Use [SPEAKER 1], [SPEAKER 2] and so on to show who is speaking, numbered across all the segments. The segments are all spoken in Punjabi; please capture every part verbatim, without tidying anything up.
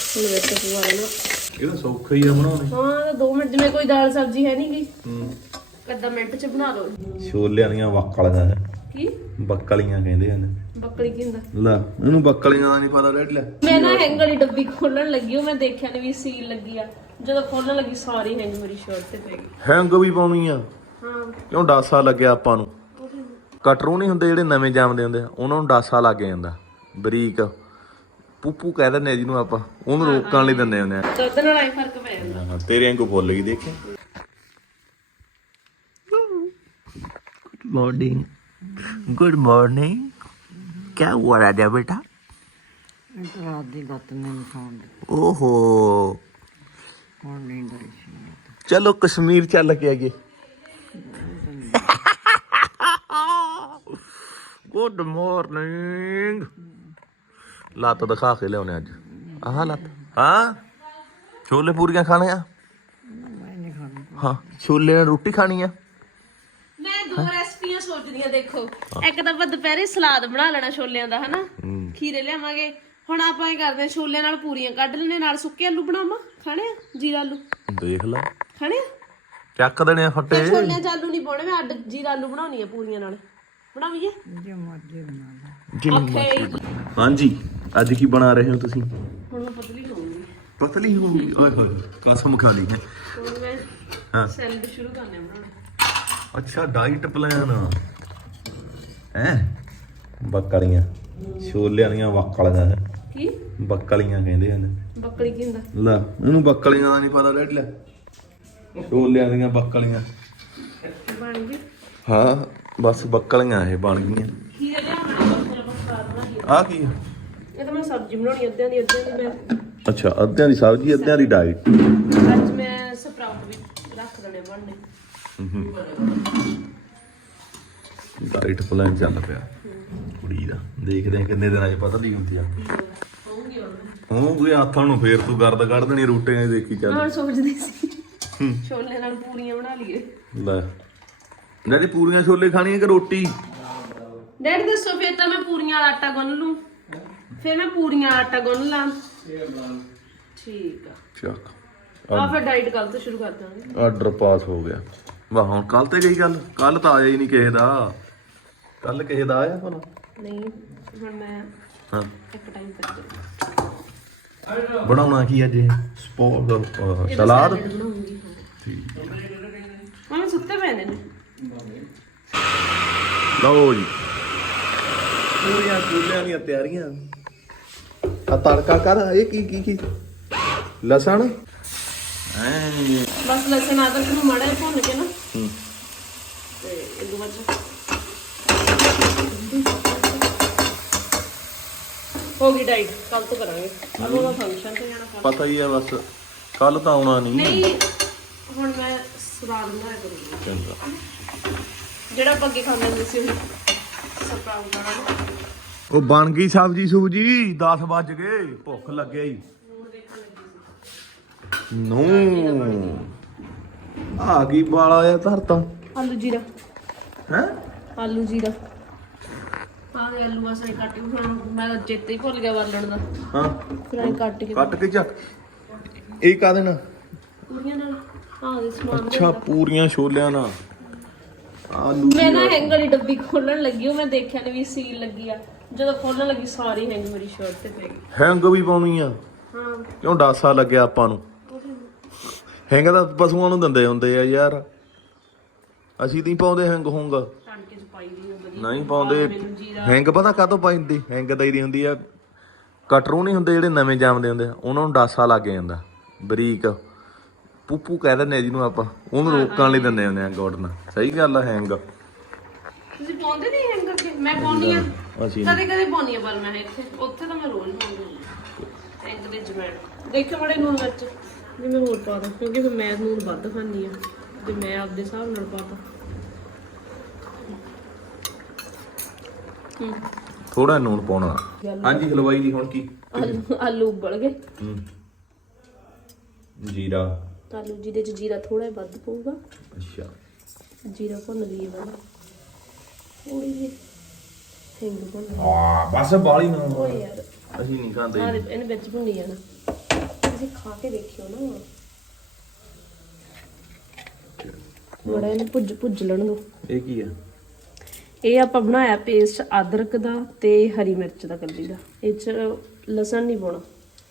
[SPEAKER 1] ਹੁਣ ਵਿੱਚ ਪਵਾ ਲੈਣਾ।
[SPEAKER 2] ਇਹ ਤਾਂ ਸੌਖਾ ਹੀ ਆ ਬਣਾਉਣੇ।
[SPEAKER 1] ਹਾਂ ਦੋ ਮਿੰਟ ਜਿਵੇਂ ਕੋਈ ਦਾਲ ਸਬਜ਼ੀ ਹੈ ਨਹੀਂ ਗੀ ਹੂੰ ਅੱਧਾ ਮਿੰਟ ਚ ਬਣਾ ਲਓ।
[SPEAKER 2] ਛੋਲਿਆਂ ਦੀਆਂ ਬੱਕਲੀਆਂ ਹੈ
[SPEAKER 1] ਕੀ
[SPEAKER 2] ਬੱਕਲੀਆਂ ਕਹਿੰਦੇ ਹਨ।
[SPEAKER 1] ਬੱਕਲੀ ਕੀ ਹੁੰਦਾ?
[SPEAKER 2] ਲੈ ਇਹਨੂੰ ਬੱਕਲੀਆਂ ਦਾ ਨਹੀਂ ਪਤਾ ਰੈਡ ਲੈ।
[SPEAKER 1] ਮੈਂ ਨਾ ਹੈਂਗ ਵਾਲੀ ਡੱਬੀ ਖੋਲਣ ਲੱਗੀ ਉਹ ਮੈਂ ਦੇਖਿਆ ਨਹੀਂ ਵੀ ਸੀਲ ਲੱਗੀ ਆ। ਜਦੋਂ ਖੋਲਣ ਲੱਗੀ ਸਾਰੀ ਹੈਂਗ ਮੇਰੀ ਸ਼ਰਟ ਤੇ ਪੈ ਗਈ।
[SPEAKER 2] ਹੈਂਗ ਵੀ ਪਾਉਣੀ ਆ? ਹਾਂ ਕਿਉਂ ਡਾਸਾ ਲੱਗਿਆ ਆਪਾਂ ਨੂੰ। ਕਟਰੂ ਨਹੀਂ ਹੁੰਦੇ ਜਿਹੜੇ ਨਵੇਂ ਜਾਮਦੇ ਹੁੰਦੇ ਆ ਉਹਨਾਂ ਨੂੰ ਡਾਸਾ ਲੱਗ ਜਾਂਦਾ ਬਰੀਕ ਪੂਪੂ ਕਹਿ ਦਿੰਦੇ ਆ ਜਿਹਨੂੰ ਆਪਾਂ ਉਹਨੂੰ ਰੋਕਣ ਲਈ ਦਿੰਦੇ ਹੁੰਦੇ ਆ।
[SPEAKER 1] ਦੁੱਧ ਨਾਲ ਆਈ ਫਰਕ ਪੈ ਜਾਂਦਾ।
[SPEAKER 2] ਤੇਰੇ ਵਾਂਗੂ ਫੁੱਲ ਗਈ ਦੇਖੇ। मॉर्निंग गुड मॉर्निंग क्या हुआ राजा बेटा?
[SPEAKER 3] रात दी गत नहीं खाऊंगी।
[SPEAKER 2] ओहो
[SPEAKER 3] कौन नहीं डरी?
[SPEAKER 2] चलो कश्मीर चल के आइए। गुड मॉर्निंग लत दिखा के लिया अज आह लत। हाँ छोले पूरियां खाने आ? हाँ छोले रोटी खानी है।
[SPEAKER 1] ਮੈਂ ਦੋ ਰੈਸਪੀਆਂ ਸੋਚਦੀ ਆ ਦੇਖੋ ਇੱਕ ਤਾਂ ਆਪਾਂ ਦੁਪਹਿਰੇ ਸਲਾਦ ਬਣਾ ਲੈਣਾ ਛੋਲਿਆਂ ਦਾ ਹਨਾ ਖੀਰੇ ਲਿਆਵਾਂਗੇ। ਹੁਣ ਆਪਾਂ ਇਹ ਕਰਦੇ ਆ ਛੋਲਿਆਂ ਨਾਲ ਪੂਰੀਆਂ ਕੱਢ ਲੈਣੇ ਨਾਲ ਸੁੱਕੇ ਆਲੂ ਬਣਾਵਾਂ ਖਾਣੇ ਆ ਜੀਰਾ ਆਲੂ ਦੇਖ ਲੈ ਖਾਣੇ ਆ
[SPEAKER 2] ਚੱਕ ਦੇਣੇ ਆ ਫੱਟੇ।
[SPEAKER 1] ਛੋਲਿਆਂ ਚ ਆਲੂ ਨਹੀਂ ਪਾਉਣੇ ਮੈਂ ਅੱਡ ਜੀਰਾ ਆਲੂ ਬਣਾਉਣੀ ਆ ਪੂਰੀਆਂ ਨਾਲ ਬਣਾਵੀਏ
[SPEAKER 3] जो मर्जी बना
[SPEAKER 1] ਓਕੇ।
[SPEAKER 2] ਹਾਂਜੀ ਅੱਜ ਕੀ ਬਣਾ ਰਹੇ ਹੋ ਤੁਸੀਂ?
[SPEAKER 1] ਹੁਣ ਮੈਂ ਪਤਲੀ ਹੋਊਂਗੀ।
[SPEAKER 2] ਪਤਲੀ ਹੋਊਗੀ ਓਏ ਹੋਏ ਕਸਮ ਖਾ ਲਈ ਹੈ।
[SPEAKER 1] ਹੁਣ ਮੈਂ
[SPEAKER 2] ਹਾਂ
[SPEAKER 1] ਸੈਲਡ ਸ਼ੁਰੂ ਕਰਨੇ ਬਣਾਉਣੇ।
[SPEAKER 2] ਅੱਛਾ ਡਾਈਟ ਪਲਾਨ ਹੈ। ਬੱਕਲੀਆਂ ਛੋਲਿਆਂ ਦੀਆਂ ਬੱਕਲੀਆਂ ਹੈ।
[SPEAKER 1] ਕੀ
[SPEAKER 2] ਬੱਕਲੀਆਂ ਕਹਿੰਦੇ ਹਨ।
[SPEAKER 1] ਬੱਕਲੀ ਕੀ ਹੁੰਦਾ?
[SPEAKER 2] ਲੈ ਇਹਨੂੰ ਬੱਕਲੀਆਂ ਦਾ ਨਹੀਂ ਪਤਾ ਰੈਡ ਲੈ। ਛੋਲਿਆਂ ਦੀਆਂ ਬੱਕਲੀਆਂ
[SPEAKER 1] ਬਣ ਗਈ।
[SPEAKER 2] ਹਾਂ ਬਸ ਬੱਕਲੀਆਂ ਇਹ ਬਣ ਗਈਆਂ।
[SPEAKER 1] ਖੀਰੇ ਲਿਆਉਣਾ ਫਿਰ ਆਪਾਂ ਸਲਾਦ ਬਣਾਈਏ।
[SPEAKER 2] ਆ ਕੀ ਆ?
[SPEAKER 1] ਇਹ ਤਾਂ ਮੈਂ ਸਬਜ਼ੀ ਬਣਾਉਣੀ ਅੱਧਿਆਂ ਦੀ ਅੱਧਿਆਂ ਦੀ ਮੈਂ
[SPEAKER 2] ਅੱਛਾ ਅੱਧਿਆਂ ਦੀ ਸਬਜ਼ੀ ਅੱਧਿਆਂ ਦੀ ਡਾਈਟ।
[SPEAKER 1] ਅੱਜ ਮੈਂ ਸਪਰਾਊਟ ਵੀ ਰੱਖ ਦੇਣੇ ਬਣਨੇ।
[SPEAKER 2] ਡਾਈਟ ਪਲਾਨ ਚੱਲ ਪਿਆ ਕੁੜੀ ਦਾ। ਦੇਖਦੇ ਆ ਕਿੰਨੇ ਦਿਨਾਂ 'ਚ ਪਤਲੀ ਹੁੰਦੀ ਆ। ਉਹ ਕੋਈ ਹੱਥਾਂ ਨੂੰ ਫੇਰ ਤੂੰ ਗਰਦ ਕੱਢ ਦੇਣੀ ਰੋਟੀਆਂ ਦੀ ਦੇਖੀ ਚੱਲ।
[SPEAKER 1] ਹੁਣ ਸੋਚਦੀ ਸੀ ਛੋਲੇ ਨਾਲ ਪੂਰੀਆਂ ਬਣਾ ਲਈਏ।
[SPEAKER 2] ਲੈ ਡੈਡੀ ਪੂਰੀਆਂ ਛੋਲੇ ਖਾਣੀਆਂ ਕਿ ਰੋਟੀ?
[SPEAKER 1] ਡੈਡੀ ਦੱਸੋ ਫਿਰ ਤਾਂ ਮੈਂ ਪੂਰੀਆਂ ਵਾਲਾ ਆਟਾ ਗੁੰਨ ਲੂੰ ਫਿਰ ਮੈਂ ਪੂਰੀਆਂ ਵਾਲਾ ਆਟਾ ਗੁੰਨ ਲਾਂ। ਠੀਕ ਆ
[SPEAKER 2] ਚੱਕ
[SPEAKER 1] ਆ ਫਿਰ ਡਾਈਟ ਕੱਲ ਤੋਂ ਸ਼ੁਰੂ ਕਰ ਦਾਂਗੇ।
[SPEAKER 2] ਆਰਡਰ ਪਾਸ ਹੋ ਗਿਆ। ਵਾਹ ਹੁਣ ਕੱਲ ਤੇ ਗਈ ਗੱਲ। ਕੱਲ ਤਾਂ ਆਇਆ ਹੀ ਨਹੀਂ ਕਿਸੇ ਦਾ। ਕੱਲ ਕਿਸੇ ਦਾ ਆਇਆ ਭਲਾ?
[SPEAKER 1] ਨਹੀਂ ਹੁਣ ਮੈਂ
[SPEAKER 2] ਹਾਂ
[SPEAKER 1] ਇੱਕ ਟਾਈਮ ਤੱਕ
[SPEAKER 2] ਬਣਾਉਣਾ ਕੀ ਅੱਜ ਇਹ ਸਪੋਰਟ ਸਲਾਦ
[SPEAKER 1] ਬਣਾਉਂਗੀ।
[SPEAKER 2] ਠੀਕ
[SPEAKER 1] ਮੈਂ ਸੁੱਤੇ ਪਏ ਨੇ।
[SPEAKER 2] ਲਓ ਜੀ ਪੂਰੀਆਂ ਛੋਲਿਆਂ ਦੀਆਂ ਤਿਆਰੀਆਂ। ਆ ਤੜਕਾ ਕਰ। ਇਹ ਕੀ ਕੀ ਕੀ ਲਸਣ ਐ
[SPEAKER 1] ਬਸ ਲਸਣ ਅਦਰਕ ਨੂੰ ਮਾੜਾ ਜਿਹਾ ਭੁੰਨ ਕੇ ਨਾ
[SPEAKER 2] ਹੂੰ
[SPEAKER 1] ਤੇ ਇਹਦੇ ਵਿੱਚ ਹੋ ਗਈ ਡਾਈਟ ਕੱਲ ਤੋਂ ਕਰਾਂਗੇ। ਕੱਲ ਉਹਦਾ ਫੰਕਸ਼ਨ ਤੇ ਜਾਣਾ ਕੱਲ।
[SPEAKER 2] ਪਤਾ ਹੀ ਆ ਬਸ ਕੱਲ ਤਾਂ ਆਉਣਾ ਨਹੀਂ।
[SPEAKER 1] ਨਹੀਂ ਹੁਣ ਮੈਂ ਸਲਾਦ ਬਣਾਇਆ ਕਰੂੰਗੀ
[SPEAKER 2] ਚੰਗਾ
[SPEAKER 1] ਜਿਹੜਾ ਆਪਾਂ ਅੱਗੇ ਖਾਂਦੇ ਹੁੰਦੇ ਸੀ ਸਪਰਾਊਟ ਵਾਲਾ।
[SPEAKER 2] ਉਹ ਬਣ ਗਈ ਸਬਜੀ ਸੂਜੀ ਦਸ ਵੱਜ ਗਏ ਭੁੱਖ ਲੱਗਿਆ ਹੀ ਨੂੰ ਆ ਗਈ ਬਾਲਾ ਆ ਧਰਤਾ।
[SPEAKER 1] ਆਲੂ ਜੀਰਾ
[SPEAKER 2] ਹੈ
[SPEAKER 1] ਆਲੂ ਜੀਰਾ ਆ ਗਏ ਆਲੂ ਬਸ ਇਹ ਕੱਟ ਕੇ ਹੁਣ ਮੈਂ ਤਾਂ ਚੇਤੇ ਹੀ ਭੁੱਲ ਗਿਆ ਵਾਲਣ ਦਾ।
[SPEAKER 2] ਹਾਂ
[SPEAKER 1] ਫਿਰ ਇਹ ਕੱਟ ਕੇ
[SPEAKER 2] ਕੱਟ ਕੇ ਚੱਕ। ਇਹ ਕਾ ਦੇਣਾ?
[SPEAKER 1] ਪੂਰੀਆਂ ਨਾਲ ਆ ਦੇ ਸਮਾਨ
[SPEAKER 2] ਅੱਛਾ ਪੂਰੀਆਂ ਛੋਲਿਆਂ ਨਾਲ ਆਲੂ।
[SPEAKER 1] ਮੈਂ ਨਾ ਹੈਂਗ ਵਾਲੀ ਡੱਬੀ ਖੋਲਣ ਲੱਗੀ ਉਹ ਮੈਂ ਦੇਖਿਆ ਨਹੀਂ ਵੀ ਸੀਲ ਲੱਗੀ ਆ। ਜਦੋਂ ਖੋਲਣ ਲੱਗੀ ਸਾਰੀ ਹੈਂਗ ਮੇਰੀ ਸ਼ਰਟ ਤੇ ਪੈ ਗਈ।
[SPEAKER 2] ਹੈਂਗ ਵੀ ਪਾਉਣੀ ਆ?
[SPEAKER 1] ਹਾਂ
[SPEAKER 2] ਕਿਉਂ ਡਾਸਾ ਲੱਗਿਆ ਆਪਾਂ ਨੂੰ। ਹੈਂਗ ਤਾਂ ਪਸ਼ੂਆਂ ਨੂੰ ਦਿੰਦੇ ਹੁੰਦੇ ਆ ਯਾਰ। ਅਸੀਂ ਨਹੀਂ ਪਾਉਂਦੇ ਹੈਂਗ ਹੋਊਗਾ
[SPEAKER 1] ਟਾਂਕੇ ਚ ਪਾਈ ਦੀ ਵਧੀਆ
[SPEAKER 2] ਨਹੀਂ ਪਾਉਂਦੇ। ਹੈਂਗ ਪਤਾ ਕਾਹਤੋਂ ਪਾਈਂਦੀ? ਹੈਂਗ ਦਈਦੀ ਹੁੰਦੀ ਆ ਕਟਰੂ ਨਹੀਂ ਹੁੰਦੇ ਜਿਹੜੇ ਨਵੇਂ ਜਾਮਦੇ ਹੁੰਦੇ ਆ ਉਹਨਾਂ ਨੂੰ ਡਾਸਾ ਲੱਗ ਜਾਂਦਾ ਬਰੀਕ ਪੂਪੂ ਕਹਿ ਦਿੰਦੇ ਆ ਜਿਹਨੂੰ ਆਪਾਂ ਉਹਨੂੰ ਰੋਕਣ ਲਈ ਦਿੰਦੇ ਹੁੰਦੇ ਆ ਗੋਡ ਨਾਲ। ਸਹੀ ਗੱਲ ਆ ਹੈਂਗ।
[SPEAKER 1] ਤੁਸੀਂ ਪਾਉਂਦੇ ਨਹੀਂ ਹੈਂਗ ਅੱਗੇ? ਮੈਂ ਪਾਉਂਦੀ ਆ
[SPEAKER 2] ਅਸੀਂ
[SPEAKER 1] ਕਦੇ ਕਦੇ ਪਾਉਂਦੀ ਆ ਪਰ ਮੈਂ ਇੱਥੇ ਉੱਥੇ ਤਾਂ ਮੈਂ ਰੋਜ਼ ਪਾਉਂਦੀ ਆ ਹੈਂਗ ਦੇ ਜਮੈਣ। ਦੇਖੋ ਬੜੇ ਨੂਨ ਵਿੱਚ ਵੀ ਮੈਂ ਹੋਰ ਪਾ ਦਾਂ ਕਿਉਂਕਿ ਫਿਰ ਮੈਂ ਨੂਨ ਵੱਧ ਖਾਂਦੀ ਆ ਤੇ ਮੈਂ ਆਪਦੇ ਹਿਸਾਬ ਨਾਲ ਪਾਤਾ।
[SPEAKER 2] ਥੋੜਾ ਨੂਣ ਪਾਉਣਾ। ਹਾਂਜੀ ਹਲਵਾਈ ਜੀ ਹੁਣ ਕੀ?
[SPEAKER 1] ਆਲੂ ਆਲੂ ਉਬਲ ਗਏ।
[SPEAKER 2] ਹੂੰ ਜੀਰਾ
[SPEAKER 1] ਆਲੂ ਜਿਹਦੇ ਚ ਜੀਰਾ ਥੋੜਾ ਜਿਹਾ ਵੱਧ ਪਊਗਾ।
[SPEAKER 2] ਅੱਛਾ
[SPEAKER 1] ਜੀਰਾ ਭੁੰਨ ਲਈਏ ਵਾਲਾ ਥੋੜੀ ਜਿਹੀ ਹਿੰਗ ਭੁੰਨ
[SPEAKER 2] ਆ ਬਸ ਬਾਲੀ ਨਾ
[SPEAKER 1] ਓਏ ਯਾਰ
[SPEAKER 2] ਅਸੀਂ ਨਹੀਂ ਖਾਂਦੇ।
[SPEAKER 1] ਆ ਇਹਨੇ ਵਿੱਚ ਭੁੰਨੀ ਜਾਣਾ। ਤੁਸੀਂ ਖਾ ਕੇ ਦੇਖਿਓ ਨਾ ਬੜਾ ਇਹਨੂੰ ਭੁੱਜ ਭੁੱਜ ਲੈਣ ਦੋ।
[SPEAKER 2] ਇਹ ਕੀ ਆ?
[SPEAKER 1] ਇਹ ਆਪਾਂ ਬਣਾਇਆ ਪੇਸਟ ਅਦਰਕ ਦਾ ਤੇ ਹਰੀ ਮਿਰਚ ਦਾ ਕੱਲੀ ਦਾ। ਇਹ ਚ ਲਸਣ ਨਹੀਂ ਪਾਉਣਾ।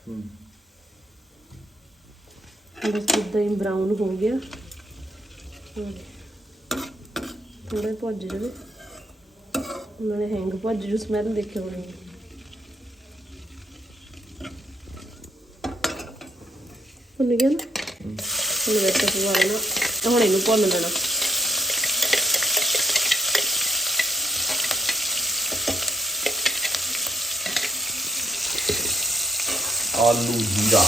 [SPEAKER 1] ਬਸ ਜਿੱਦਾਂ ਹੀ ਬਰਾਊਨ ਹੋ ਗਿਆ ਥੋੜਾ ਭੁੱਜ ਜਾਵੇ। ਉਹਨਾਂ ਨੇ ਹੈਂਗ ਭੁੱਜ ਜੂ ਸਮੈਲ ਦੇਖਿਓ ਹੋਣੀ। ਭੁੱਲ ਗਿਆ ਨਾ ਹੁਣ ਵਿੱਚ ਪਵਾ ਲੈਣਾ। ਹੁਣ ਇਹਨੂੰ ਭੁੰਨ ਲੈਣਾ।
[SPEAKER 2] ਆਲੂ ਜੀਰਾ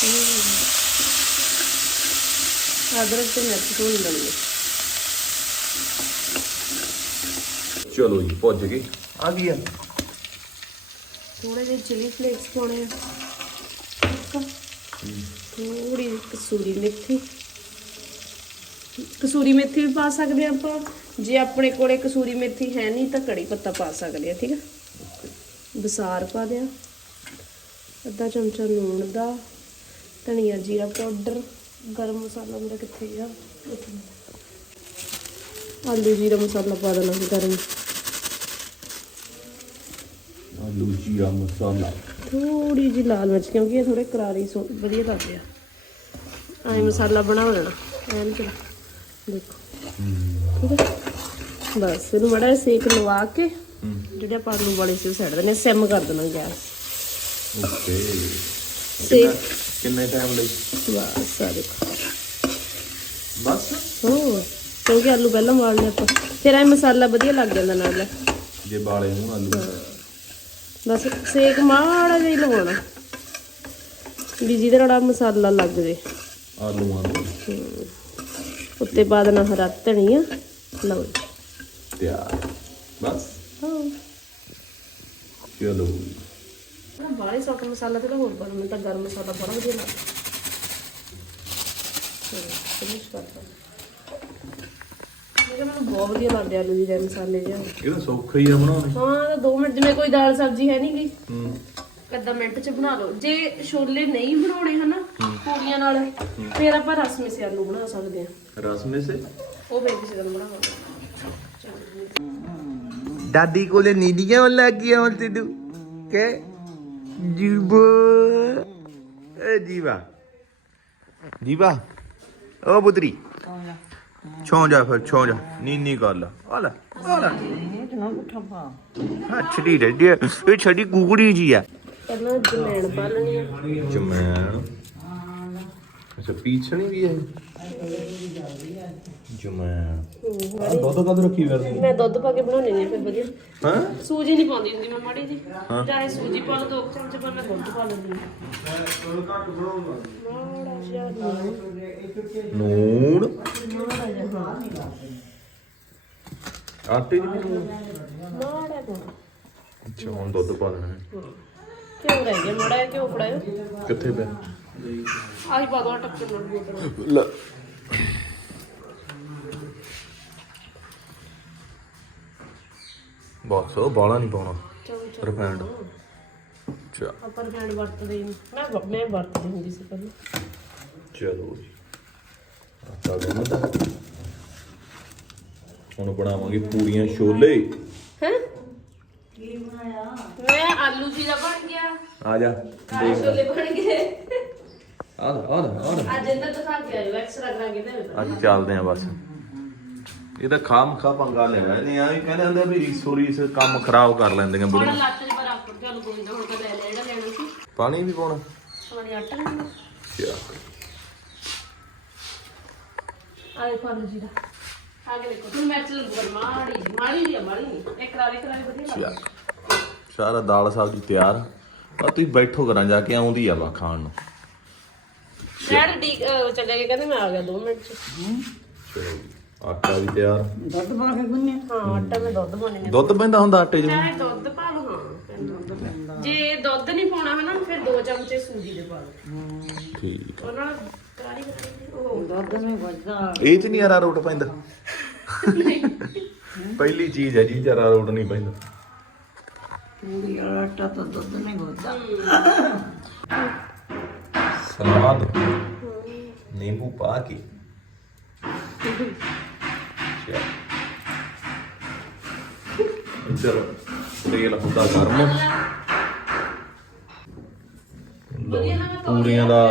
[SPEAKER 1] ਅਦਰਕ ਤੇ ਮਿਰਚ ਭੁੰਨ ਲੈਣੀ।
[SPEAKER 2] ਚਲੋ ਜੀ ਭੁੱਜ ਗਈ। ਆ ਗਈ ਆ
[SPEAKER 1] ਥੋੜੇ ਜਿਹੇ ਚਿਲੀ ਫਲੇਕਸ ਪਾਉਣੇ ਆ। ਥੋੜੀ ਕਸੂਰੀ ਮੇਥੀ। ਕਸੂਰੀ ਮੇਥੀ ਵੀ ਪਾ ਸਕਦੇ ਆ ਆਪਾਂ। ਜੇ ਆਪਣੇ ਕੋਲੇ ਕਸੂਰੀ ਮੇਥੀ ਹੈ ਨਹੀਂ ਤਾਂ ਕੜੀ ਪੱਤਾ ਪਾ ਸਕਦੇ ਆ। ਠੀਕ ਆ। ਬਸਾਰ ਪਾ ਦਿਆ। ਅੱਧਾ ਚਮਚਾ ਲੂਣ ਦਾ। ਧਨੀਆ ਜੀਰਾ ਪਾਊਡਰ। ਗਰਮ ਮਸਾਲਾ ਮੇਰਾ ਕਿੱਥੇ ਗਿਆ? ਆਲੂ ਜੀਰਾ ਮਸਾਲਾ ਪਾ ਦੇਣਾ ਗਰਮ।
[SPEAKER 2] ਆਲੂ ਜੀਰਾ ਮਸਾਲਾ
[SPEAKER 1] ਥੋੜੀ ਜਿਹੀ ਲਾਲ ਮਿਰਚ ਕਿਉਂਕਿ ਇਹ ਥੋੜੇ ਕਰਾਰੀ ਸੋ ਵਧੀਆ ਲੱਗਦੇ ਆ। ਐਂ ਮਸਾਲਾ ਬਣਾ ਲੈਣਾ ਐਨ ਚਲੋ ਦੇਖੋ। ਠੀਕ ਹੈ ਬਸ ਇਹਨੂੰ ਬੜਾ ਸੇਕ ਲਵਾ ਕੇ ਜਿਹੜੇ ਆਪਾਂ ਆਲੂ ਵਾਲੇ ਸੀ ਛੱਡ ਦੇਣੇ। ਸਿਮ ਕਰ ਦੇਣਾ ਗੈਸ।
[SPEAKER 2] ਓਕੇ
[SPEAKER 1] ਸੇਕ
[SPEAKER 2] ਕਿੰਨੇ ਟਾਈਮ ਲਈ?
[SPEAKER 1] ਬਸ ਆ ਦੇਖੋ
[SPEAKER 2] ਬਸ
[SPEAKER 1] ਹੋ ਕਿਉਂਕਿ ਆਲੂ ਪਹਿਲਾਂ ਉਬਾਲਨੇ ਆਪਾਂ ਫਿਰ ਇਹ ਮਸਾਲਾ ਵਧੀਆ ਲੱਗ ਜਾਂਦਾ ਨਾਲ।
[SPEAKER 2] ਜੇ ਬਾਲੇ ਨੂੰ ਆਲੂ
[SPEAKER 1] ਬਸ ਸੇਕ ਮਾੜਾ ਜਿਹਾ ਹੀ ਲਵਾਉਣਾ ਵੀ ਜਿਹਦੇ ਨਾਲ ਮਸਾਲਾ ਲੱਗ ਜੇ
[SPEAKER 2] ਆਲੂਆਂ ਨੂੰ।
[SPEAKER 1] ਉੱਤੇ ਪਾ ਦੇਣਾ ਹਰਾ ਧਨੀਆ। ਲਓ ਜੀ
[SPEAKER 2] ਤਿਆਰ ਬਸ।
[SPEAKER 1] ਹਾਂ
[SPEAKER 2] ਚਲੋ
[SPEAKER 1] ਬਾਹਲੀ ਸੌਟ ਮਸਾਲਾ ਤੇ ਹੋਰ ਬਣ ਮੈਨੂੰ ਤਾਂ ਗਰਮ ਮਸਾਲਾ ਬੜਾ ਵਧੀਆ ਲੱਗਦਾ। ਫਿਨਿਸ਼ ਕਰਤਾ ਮੈਨੂੰ ਬਹੁਤ ਵਧੀਆ ਲੱਗਦੇ ਆਲੂ ਜੀ ਦੇ ਮਸਾਲੇ ਜਿਹੇ।
[SPEAKER 2] ਇਹ ਤਾਂ ਸੌਖਾ ਹੀ ਆ ਬਣਾਉਣੇ।
[SPEAKER 1] ਹਾਂ ਤਾਂ ਦੋ ਮਿੰਟ ਜਿਵੇਂ ਕੋਈ ਦਾਲ ਸਬਜ਼ੀ ਹੈ ਨਹੀਂ ਗੀ
[SPEAKER 2] ਹੂੰ
[SPEAKER 1] ਅੱਧਾ ਮਿੰਟ ਚ ਬਣਾ ਲਓ। ਜੇ ਛੋਲੇ ਨਹੀਂ ਬਣਾਉਣੇ ਹਨਾ ਪੂਰੀਆਂ ਨਾਲ ਫਿਰ ਆਪਾਂ ਰਸ ਮਿਸੇ ਆਲੂ ਬਣਾ ਸਕਦੇ ਆ।
[SPEAKER 2] ਰਸ ਮਿਸੇ
[SPEAKER 1] ਉਹ ਵੇ ਕਿਸੇ ਦਿਨ ਬਣਾਵਾਂਗੇ।
[SPEAKER 2] ਦਾਦੀ ਕੋਲੇ ਨੀਲੀਆਂ ਲੱਗ ਗਈਆਂ ਹੁਣ ਤੈਨੂੰ ਕਿ ਜੀਵਾ ਏ ਜੀਵਾ ਜੀਵਾ ਓ ਪੁੱਤਰੀ ਛੋਂ ਜਾ ਫਿਰ ਛੋਂ ਜਾ ਨੀਨੀ ਕਰ ਲਾ ਆ ਲੈ ਆ ਲੈ
[SPEAKER 3] ਇਹ ਨਾ ਪੁੱਠਾ ਪਾ।
[SPEAKER 2] ਹਾਂ ਛੜੀ ਰਹਿ ਇਹ ਛੜੀ ਕੁਕੜੀ ਜੀ ਆ।
[SPEAKER 1] ਪਹਿਲਾਂ ਜਮੈਣ ਪਾ ਲੈਣੀ ਆ।
[SPEAKER 2] ਜਮੈਣ ਅੱਛਾ ਪੀਛਣੀ ਵੀ ਹੈ ਜਮੈਣ। ਆ ਦੁੱਧ ਕਦ ਰੱਖੀ ਫਿਰਦੀ?
[SPEAKER 1] ਮੈਂ ਦੁੱਧ ਪਾ ਕੇ ਬਣਾਉਣੀ ਨਹੀਂ ਫਿਰ ਵਧੀਆ।
[SPEAKER 2] ਹਾਂ
[SPEAKER 1] ਸੂਜੀ ਨਹੀਂ ਪਾਉਂਦੀ ਹੁੰਦੀ ਮੈਂ ਮਾੜੀ ਜੀ। ਚਾਹੇ ਸੂਜੀ ਪਾ ਲਓ ਦੋ ਕੁ ਚਮਚ ਪਰ ਮੈਂ ਦੁੱਧ ਪਾ ਲੈਂਦੀ ਹਾਂ। ਮਾੜਾ ਜਿਹਾ
[SPEAKER 2] ਨੂਣ
[SPEAKER 1] ਮਾੜਾ ਜਿਹਾ
[SPEAKER 2] ਆਟੇ ਦੀ ਵੀ ਨੂਣ।
[SPEAKER 1] ਮਾੜਾ ਜਿਹਾ
[SPEAKER 2] ਅੱਛਾ ਹੁਣ ਦੁੱਧ ਪਾ ਦੇਣਾ ਹੈ।
[SPEAKER 1] ਕਿਉਂ ਰਹਿ ਗਿਆ ਮਾੜਾ ਜਿਹਾ ਕਿਉਂ ਫੜਾਇਓ?
[SPEAKER 2] ਕਿੱਥੇ ਪਿਆ?
[SPEAKER 1] ਆਹੀ ਪਾ ਦੋ ਟੱਕਰ ਨਾਲ ਬੋਤਲ।
[SPEAKER 2] ਲੈ ਬਸ ਬਾਲਾ ਨਹੀਂ ਪਾਉਣਾ
[SPEAKER 1] ਚਮਚ
[SPEAKER 2] ਰਿਫਾਈਂਡ। ਅੱਛਾ
[SPEAKER 1] ਆਪਾਂ ਰਿਫਾਈਂਡ ਵਰਤਦੇ ਹੀ ਨਹੀਂ। ਮੈਂ ਵ- ਮੈਂ ਵਰਤਦੀ ਹੁੰਦੀ ਸੀ ਪਹਿਲਾਂ।
[SPEAKER 2] ਚਲੋ ਜੀ ਆਟਾ ਗੁੰਨਦਾ। ਹੁਣ ਬਣਾਵਾਂਗੇ ਪੂਰੀਆਂ ਛੋਲੇ।
[SPEAKER 1] ਹੈ ਕੀ ਬਣਾਇਆ? ਮੈਂ ਆਲੂ ਜੀ ਦਾ ਬਣ ਗਿਆ।
[SPEAKER 2] ਆ ਜਾ
[SPEAKER 1] ਕਾਲੇ ਛੋਲੇ ਬਣ ਗਏ।
[SPEAKER 2] ਆ ਲੈ ਆ ਲੈ ਆ ਲੈ
[SPEAKER 1] ਅੱਜ ਇੰਦਰ ਦਿਖਾ ਕੇ ਆਇਓ ਐਕਸਟਰਾ ਕਰਾਂਗੇ ਤੇ
[SPEAKER 2] ਅੱਜ ਚੱਲਦੇ ਆ ਬਸ। ਇਹਦਾ ਖਾਮ ਖਾ ਪੰਗਾ ਲੈਣਾ ਇਹਨੇ ਆ ਵੀ ਕਹਿੰਦੇ ਹੁੰਦੇ ਵੀ ਰੀਸੋ ਰੀਸ ਕੰਮ ਖਰਾਬ ਕਰ ਲੈਂਦੀਆਂ
[SPEAKER 1] ਹੁਣ
[SPEAKER 2] ਬੁੜੀਆਂ।
[SPEAKER 1] ਲੱਤ ਚ ਬਰਾਬਰ ਚੱਲ ਕੋਈ ਨਾ ਹੁਣ ਤਾਂ ਲੈ ਲੈ ਜਿਹੜਾ ਲੈਣਾ ਸੀ।
[SPEAKER 2] ਪਾਣੀ ਵੀ ਪਾਉਣਾ।
[SPEAKER 1] ਪਾਣੀ ਆਟਾ ਲੈਣਾ।
[SPEAKER 2] ਚਾ
[SPEAKER 1] ਆ ਦੇਖੋ ਆਲੂ ਜੀ ਦਾ ਆ ਕੇ ਦੇਖੋ ਤੁਹਾਨੂੰ ਮਿਰਚ ਲੱਗੂਗਾ ਮਾੜੀ ਜਿਹੀ, ਮਾੜੀ ਜੀ ਮਾੜੀ ਨਹੀਂ ਇੱਕ ਕਰਾਰੇ ਕਰਾਰੇ ਵਧੀਆ ਲੱਗਦਾ।
[SPEAKER 2] ਸਾਰਾ ਦਾਲ ਸਬਜ਼ੀ ਤਿਆਰ ਆ। ਤੁਸੀਂ ਬੈਠੋ ਕਰਾਂ ਜਾ ਕੇ ਆਉਂਦੀ ਆ ਵਾ ਖਾਣ ਨੂੰ।
[SPEAKER 1] ਡੈਡ ਡੀ ਚੱਲਿਆ ਗਿਆ ਕਹਿੰਦੇ ਮੈਂ ਆ ਗਿਆ ਦੋ ਮਿੰਟ ਚ।
[SPEAKER 2] ਚਲੋ ਜੀ, ਆਟਾ ਵੀ ਤਿਆਰ।
[SPEAKER 3] ਦੁੱਧ ਪਾ ਕੇ ਗੁੰਨਿਆ।
[SPEAKER 1] ਹਾਂ ਆਟਾ ਮੈਂ ਦੁੱਧ ਪਾਉਣੀ
[SPEAKER 2] ਦੁੱਧ ਪੈਂਦਾ ਹੁੰਦਾ ਆਟੇ 'ਚ?
[SPEAKER 1] ਚਾਹੇ ਦੁੱਧ ਪਾ ਲਓ। ਹਾਂ ਫਿਰ ਦੁੱਧ ਪੈਂਦਾ। ਜੇ ਦੁੱਧ ਨਹੀਂ ਪਾਉਣਾ ਹਨਾ ਫਿਰ ਦੋ ਚਮਚੇ ਸੂਜੀ ਦੇ ਪਾ ਲਓ।
[SPEAKER 2] ਠੀਕ
[SPEAKER 1] ਉਹਨਾਂ ਨਾਲ ਕਰਾਰੀ ਕਰਾਰੀ ਉਹ
[SPEAKER 3] ਦੁੱਧ ਨਹੀਂ ਵੱਜਦਾ।
[SPEAKER 2] ਇਹ 'ਚ ਨਹੀਂ ਅਰਾਰੋਟ ਪੈਂਦਾ? ਪਹਿਲੀ ਚੀਜ਼ ਹੈ ਜੀ ਅਰਾਰੋਟ ਨਹੀਂ ਪੈਂਦਾ।
[SPEAKER 3] ਪੂਰੀ ਵਾਲਾ ਆਟਾ ਤਾਂ ਦੁੱਧ ਨਹੀਂ ਵੱਜਦਾ।
[SPEAKER 2] ਸਲਾਦ ਨਿੰਬੂ ਪਾ ਕੇ ਚਲੋ ਤੇਲ ਹੁੰਦਾ ਗਰਮ ਲਓ ਜੀ, ਪੂਰੀਆਂ ਦਾ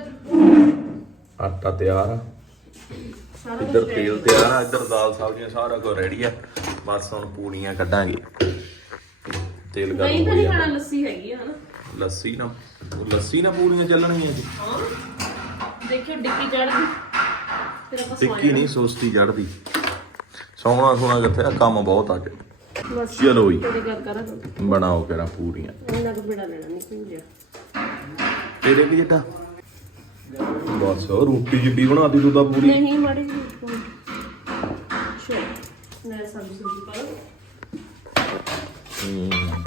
[SPEAKER 2] ਆਟਾ ਤਿਆਰ ਆ, ਇੱਧਰ ਤੇਲ ਤਿਆਰ ਆ, ਇੱਧਰ ਦਾਲ ਸਬਜ਼ੀਆਂ ਸਾਰਾ ਕੁਝ ਰੈਡੀ ਆ। ਬਸ ਹੁਣ ਪੂਰੀਆਂ ਕੱਢਾਂਗੇ। ਤੇਲ ਗਰਮ
[SPEAKER 1] ਨਹੀਂ
[SPEAKER 2] ਹੋ
[SPEAKER 1] ਤਾਂ ਨਹੀਂ
[SPEAKER 2] ਜਾਂਦਾ।
[SPEAKER 1] ਖਾਣਾ, ਲੱਸੀ ਹੈਗੀ ਆ ਹਨਾ।
[SPEAKER 2] ਲੱਸੀ ਨਾ ਲੱਸੀ ਨਾ ਪੂਰੀਆਂ ਚੱਲਣਗੀਆਂ ਜੀ।
[SPEAKER 1] ਹਾਂ ਦੇਖਿਓ ਡਿੱਕੀ ਚੜਦੀ ਫਿਰ ਆਪਾਂ
[SPEAKER 2] ਟਿੱਕੀ ਨਹੀਂ ਸੁਸਤੀ ਚੜਦੀ। ਸੌਣਾ ਸੋਣਾ ਕਿੱਥੇ ਆ, ਕੰਮ ਬਹੁਤ ਅੱਜ।
[SPEAKER 1] ਬਸ
[SPEAKER 2] ਚਲੋ ਜੀ
[SPEAKER 1] ਤੇਰੀ ਗੱਲ ਕਰਾਂ
[SPEAKER 2] ਬਣਾਓ ਕਿਹੜਾ ਪੂਰੀਆਂ।
[SPEAKER 1] ਇਹਨਾਂ ਕੋ ਬੜਾ ਲੈਣਾ ਨਹੀਂ ਕਿੰਜਾ
[SPEAKER 2] ਤੇਰੇ ਵੀ ਜਿੱਦਾਂ ਬਸ ਰੋਟੀ ਜਿੱਡੀ ਬਣਾਤੀ ਤੂੰ ਤਾਂ ਪੂਰੀ।
[SPEAKER 1] ਨਹੀਂ ਮਾੜੀ ਜੀ ਚਲੋ ਮੈਂ ਸਬਜ਼ੀ ਸੁਬਜ਼ੀ ਪਾ ਲਵਾਂ।
[SPEAKER 2] ਹੂੰ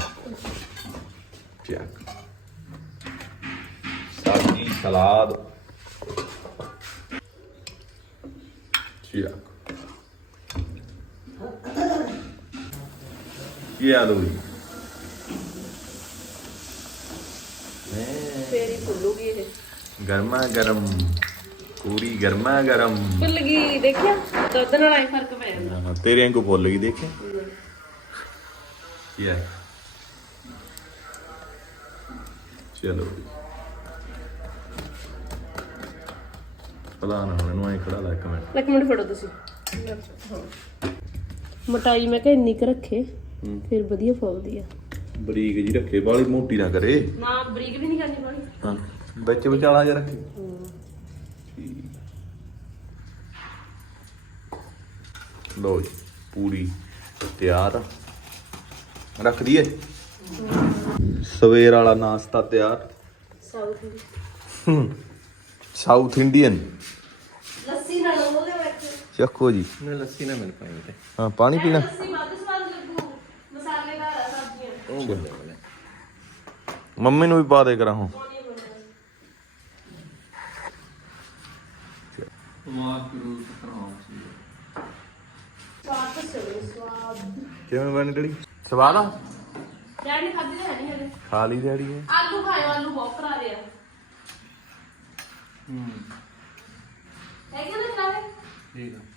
[SPEAKER 2] ਚੱਕ ਸਬਜ਼ੀ ਸਲਾਦ ਚੱਕ ਇਹ ਆ ਲੋ ਜੀ।
[SPEAKER 1] ਫੇਰ ਹੀ ਫੁੱਲੂਗੀ ਇਹ।
[SPEAKER 2] ਗਰਮਾ ਗਰਮ ਪੂਰੀ ਗਰਮਾ ਗਰਮ।
[SPEAKER 1] ਫੁੱਲ ਗਈ ਦੇਖਿਆ, ਦੁੱਧ ਨਾਲ ਆਈ ਫਰਕ ਪੈ ਜਾਂਦਾ।
[SPEAKER 2] ਹਾਂ ਤੇਰੇ ਵਾਂਗੂ ਫੁੱਲ ਗਈ ਦੇਖਿਆ ਕੀ ਹੈ। ਚਲੋ ਪਤਾ ਨਾ ਹੁਣ ਇਹਨੂੰ ਐ ਖੜਾ ਲਾ ਇੱਕ ਮਿੰਟ।
[SPEAKER 1] ਇੱਕ ਮਿੰਟ ਫੜੋ ਤੁਸੀਂ। ਮਟਾਈ ਮੈਂ ਕਿਹਾ ਇੰਨੀ ਕੁ ਰੱਖੇ ਫਿਰ ਵਧੀਆ ਫੁੱਲਦੀ ਆ।
[SPEAKER 2] ਬਰੀਕ ਜੀ ਰੱਖੇ, ਬਾਲੀ ਮੋਟੀ ਨਾ ਕਰੇ।
[SPEAKER 1] ਨਾ ਬਰੀਕ ਵੀ ਨਹੀਂ ਕਰਨੀ ਬਾਲੀ।
[SPEAKER 2] ਹਾਂ ਵਿੱਚ ਵਿਚਾਲਾ ਜਿਹਾ ਰੱਖੇ। ਲੋ ਜੀ ਪੂਰੀ ਤਿਆਰ ਆ। ਰੱਖ ਦਈਏ। ਸਵੇਰ ਵਾਲਾ ਨਾਸ਼ਤਾ ਤਿਆਰ।
[SPEAKER 1] ਸਾਊਥ ਇੰਡੀਅਨ
[SPEAKER 2] ਸਾਊਥ ਇੰਡੀਅਨ
[SPEAKER 1] ਲੱਸੀ ਨਾਲ ਉਹਦੇ ਵਿੱਚ
[SPEAKER 2] ਚੱਕੋ ਜੀ।
[SPEAKER 4] ਨਾ ਲੱਸੀ ਨਾ ਮਿਲ ਪਾਈ ਤੇ
[SPEAKER 2] ਹਾਂ ਪਾਣੀ ਪੀਣਾ।
[SPEAKER 1] ਲੱਸੀ ਵੱਧ ਸਵਾਦ ਲੱਗੂ, ਮਸਾਲੇਦਾਰ ਆ ਸਬਜ਼ੀਆਂ।
[SPEAKER 4] ਉਹ ਬੋਲੇ ਬੋਲੇ
[SPEAKER 2] ਮੰਮੀ ਨੂੰ ਵੀ ਪਾ ਦੇ ਕਰਾਂ ਹੁਣ।
[SPEAKER 4] ਮਾਫ ਕਰੋ ਸਤਨਾਮ ਸੀ
[SPEAKER 1] ਸਵਾਦ ਤਾਂ ਚਲੋ ਸਵਾਦ।
[SPEAKER 2] ਕਿਵੇਂ ਬਣੀ ਡੜੀ? ਸਵਾਦ ਆ।
[SPEAKER 1] ਡੈਡੀ ਨੇ ਖਾਧੀ ਤਾਂ ਹੈ ਨਹੀਂ ਹਲੇ।
[SPEAKER 2] ਖਾ ਲਈ ਡੈਡੀ ਹੈ।
[SPEAKER 1] ਆਲੂ ਖਾਇਓ, ਆਲੂ ਬਹੁਤ ਕਰਾ ਰਿਹਾ।
[SPEAKER 4] ਹੂੰ
[SPEAKER 1] ਹੈਗੇ ਨਾ ਖਰਾਵੇ?
[SPEAKER 4] ਠੀਕ ਆ